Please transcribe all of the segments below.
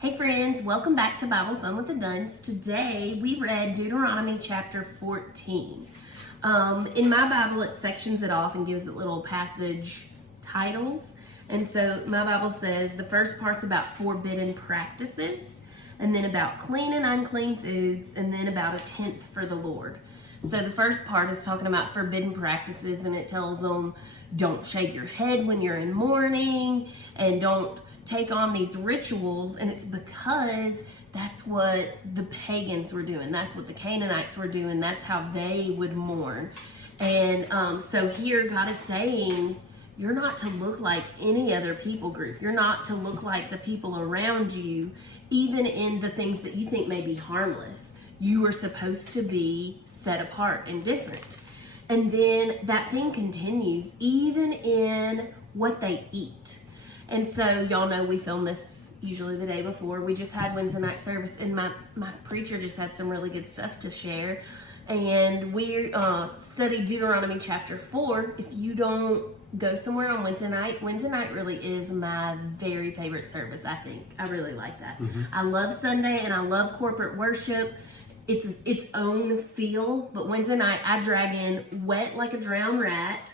Hey friends, welcome back to Bible Fun with the Duns. Today we read Deuteronomy chapter 14. In my Bible it sections it off and gives it little passage titles. And so my Bible says the first part's about forbidden practices, and then about clean and unclean foods, and then about a tenth for the Lord. So the first part is talking about forbidden practices, and it tells them don't shave your head when you're in mourning, and don't take on these rituals. And it's because that's what the pagans were doing. That's what the Canaanites were doing. That's how they would mourn. And so here God is saying, you're not to look like any other people group. You're not to look like the people around you, even in the things that you think may be harmless. You are supposed to be set apart and different. And then that thing continues even in what they eat. And so y'all know we film this usually the day before. We just had Wednesday night service, and my preacher just had some really good stuff to share. And we studied Deuteronomy chapter 4. If you don't go somewhere on Wednesday night really is my very favorite service, I think. I really like that. I love Sunday and I love corporate worship. It's its own feel, but Wednesday night I drag in wet like a drowned rat.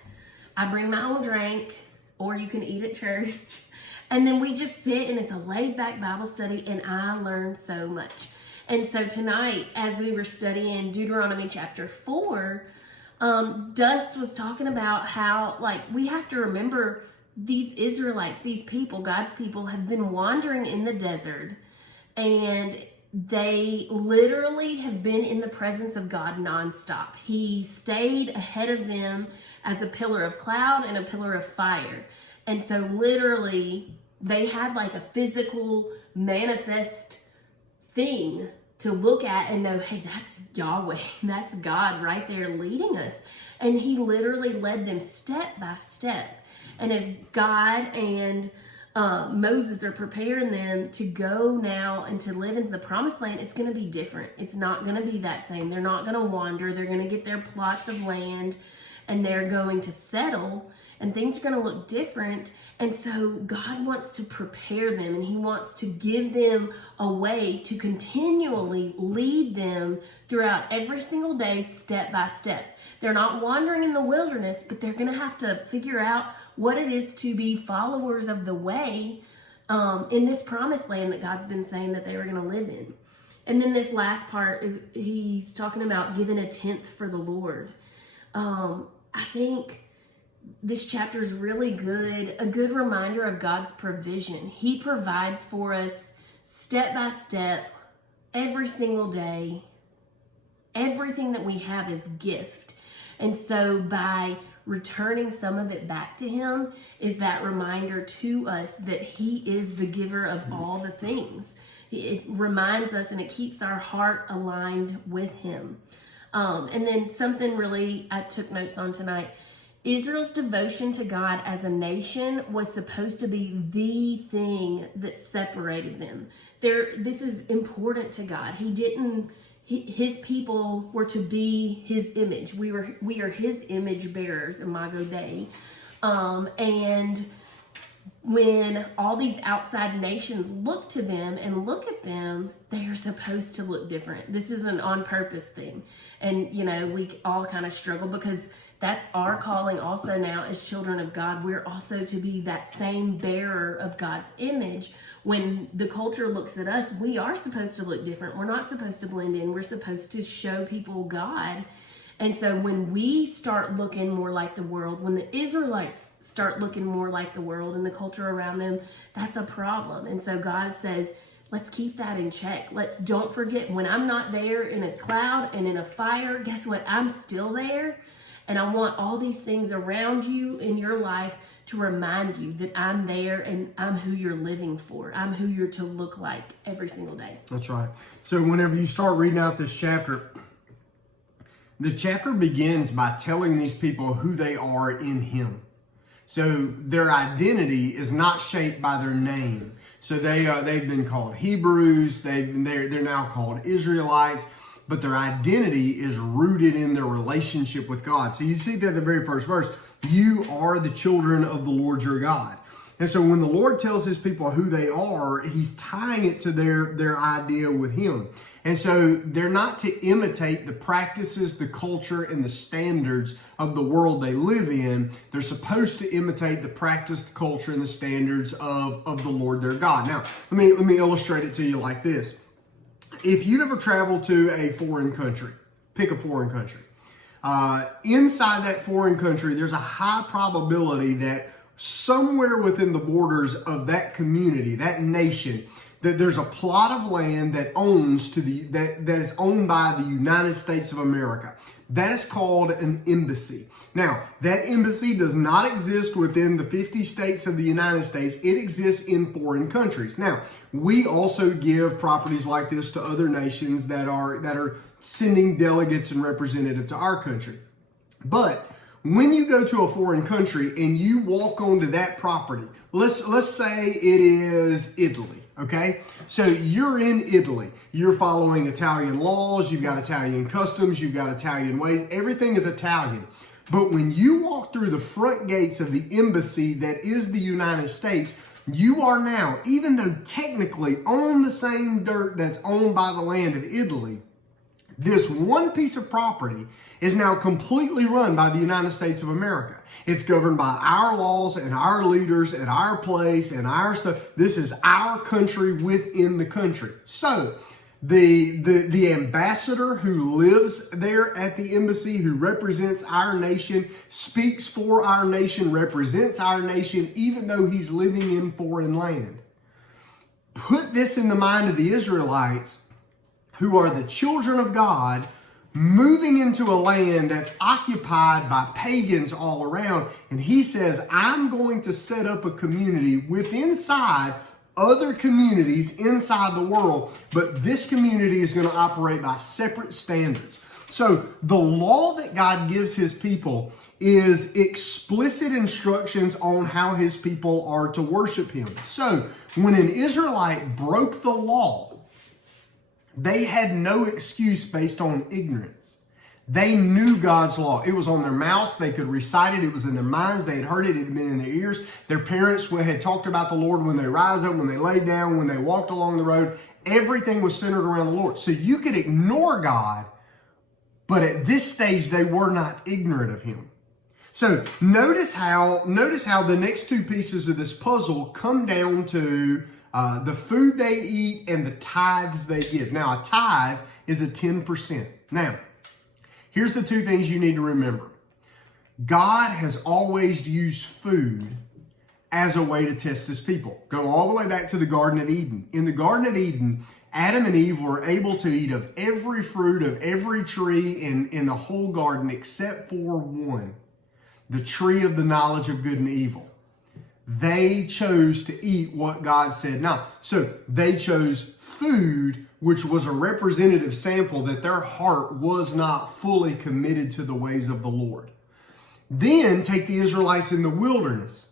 I bring my own drink, or you can eat at church. And then we just sit, and it's a laid back Bible study, and I learned so much. And so tonight, as we were studying Deuteronomy chapter 4, Dust was talking about how, we have to remember these Israelites, these people, God's people, have been wandering in the desert, and they literally have been in the presence of God nonstop. He stayed ahead of them as a pillar of cloud and a pillar of fire. And so literally they had like a physical manifest thing to look at and know, hey, that's Yahweh, that's God right there leading us. And he literally led them step by step. And as God and Moses are preparing them to go now and to live in the promised land, it's going to be different. It's not going to be that same. They're not going to wander. They're going to get their plots of land, and they're going to settle, and things are going to look different. And so God wants to prepare them, and he wants to give them a way to continually lead them throughout every single day, step by step. They're not wandering in the wilderness, but they're going to have to figure out what it is to be followers of the way in this promised land that God's been saying that they were going to live in. And then this last part, he's talking about giving a tenth for the Lord. I think this chapter is really good, a good reminder of God's provision. He provides for us step by step, every single day. Everything that we have is gift. And so by returning some of it back to him is that reminder to us that he is the giver of all the things. It reminds us, and it keeps our heart aligned with him. And then something really I took notes on tonight. Israel's devotion to God as a nation was supposed to be the thing that separated them. This is important to God. His people were to be his image. We are his image bearers, Imago Dei. And when all these outside nations look to them and look at them, they are supposed to look different. This is an on purpose thing. And, we all kind of struggle because that's our calling also now as children of God. We're also to be that same bearer of God's image. When the culture looks at us, we are supposed to look different. We're not supposed to blend in. We're supposed to show people God. And so when we start looking more like the world, when the Israelites start looking more like the world and the culture around them, that's a problem. And so God says, let's keep that in check. Don't forget, when I'm not there in a cloud and in a fire, guess what? I'm still there. And I want all these things around you in your life to remind you that I'm there and I'm who you're living for. I'm who you're to look like every single day. That's right. So whenever you start reading out this chapter, the chapter begins by telling these people who they are in him. So their identity is not shaped by their name. So they've been called Hebrews. They're now called Israelites. But their identity is rooted in their relationship with God. So you see that in the very first verse, you are the children of the Lord your God. And so when the Lord tells his people who they are, he's tying it to their idea with him. And so they're not to imitate the practices, the culture, and the standards of the world they live in. They're supposed to imitate the practice, the culture, and the standards of the Lord their God. Now, let me illustrate it to you like this. If you've ever traveled to a foreign country, pick a foreign country. Inside that foreign country, there's a high probability that somewhere within the borders of that community, that nation, that there's a plot of land that is owned by the United States of America. That is called an embassy. Now, that embassy does not exist within the 50 states of the United States. It exists in foreign countries. Now, we also give properties like this to other nations that are sending delegates and representative to our country. But when you go to a foreign country and you walk onto that property, let's say it is Italy, okay? So you're in Italy. You're following Italian laws. You've got Italian customs. You've got Italian ways. Everything is Italian. But when you walk through the front gates of the embassy that is the United States, you are now, even though technically on the same dirt that's owned by the land of Italy, this one piece of property is now completely run by the United States of America. It's governed by our laws and our leaders and our place and our stuff. This is our country within the country. So the ambassador who lives there at the embassy, who represents our nation, speaks for our nation, represents our nation, even though he's living in foreign land. Put this in the mind of the Israelites, who are the children of God, moving into a land that's occupied by pagans all around. And he says, I'm going to set up a community inside other communities inside the world, but this community is going to operate by separate standards. So the law that God gives his people is explicit instructions on how his people are to worship him. So when an Israelite broke the law, they had no excuse based on ignorance. They knew God's law. It was on their mouths. They could recite it. It was in their minds. They had heard it. It had been in their ears. Their parents had talked about the Lord when they rise up, when they lay down, when they walked along the road. Everything was centered around the Lord. So you could ignore God, but at this stage, they were not ignorant of him. So notice how the next two pieces of this puzzle come down to the food they eat and the tithes they give. Now, a tithe is a 10%. Now, here's the two things you need to remember. God has always used food as a way to test his people. Go all the way back to the Garden of Eden. In the Garden of Eden, Adam and Eve were able to eat of every fruit of every tree in the whole garden except for one, the tree of the knowledge of good and evil. They chose to eat what God said not. So they chose food, which was a representative sample that their heart was not fully committed to the ways of the Lord. Then take the Israelites in the wilderness.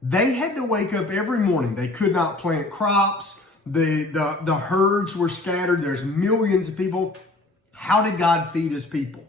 They had to wake up every morning. They could not plant crops. The herds were scattered. There's millions of people. How did God feed his people?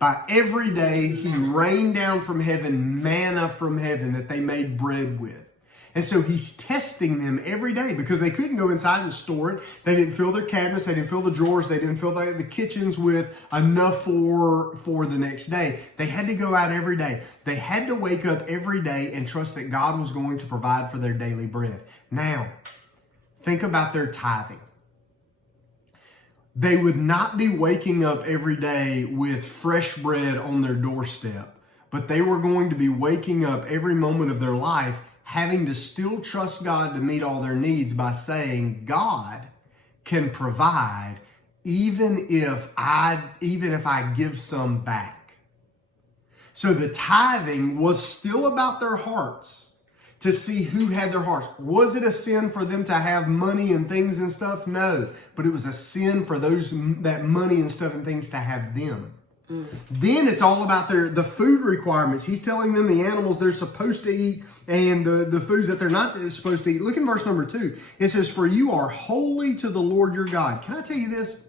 By every day, he rained down from heaven manna from heaven that they made bread with. And so he's testing them every day because they couldn't go inside and store it. They didn't fill their cabinets. They didn't fill the drawers. They didn't fill the kitchens with enough for the next day. They had to go out every day. They had to wake up every day and trust that God was going to provide for their daily bread. Now, think about their tithing. They would not be waking up every day with fresh bread on their doorstep, but they were going to be waking up every moment of their life having to still trust God to meet all their needs by saying, God can provide even if I give some back. So the tithing was still about their hearts, to see who had their hearts. Was it a sin for them to have money and things and stuff? No, but it was a sin for that money and stuff and things to have them. Then it's all about the food requirements. He's telling them the animals they're supposed to eat and the foods that they're not supposed to eat. Look in verse number 2. It says, for you are holy to the Lord your God. Can I tell you this?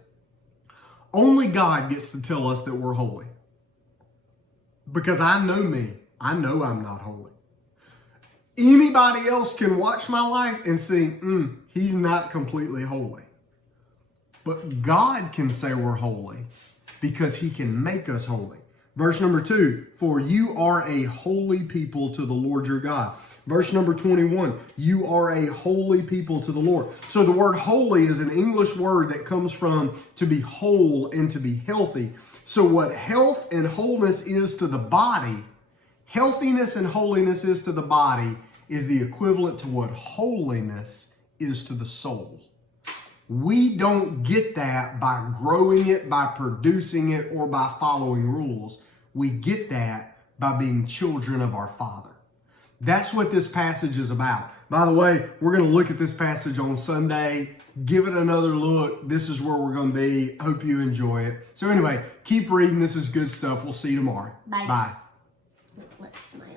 Only God gets to tell us that we're holy. Because I know me. I know I'm not holy. Anybody else can watch my life and see, he's not completely holy. But God can say we're holy because he can make us holy. Verse number 2, for you are a holy people to the Lord your God. Verse number 21, you are a holy people to the Lord. So the word holy is an English word that comes from to be whole and to be healthy. So what health and wholeness is to the body, healthiness and holiness is to the body, is the equivalent to what holiness is to the soul. We don't get that by growing it, by producing it, or by following rules. We get that by being children of our Father. That's what this passage is about. By the way, we're going to look at this passage on Sunday. Give it another look. This is where we're going to be. Hope you enjoy it. So anyway, keep reading. This is good stuff. We'll see you tomorrow. Bye. Bye. Let's smile.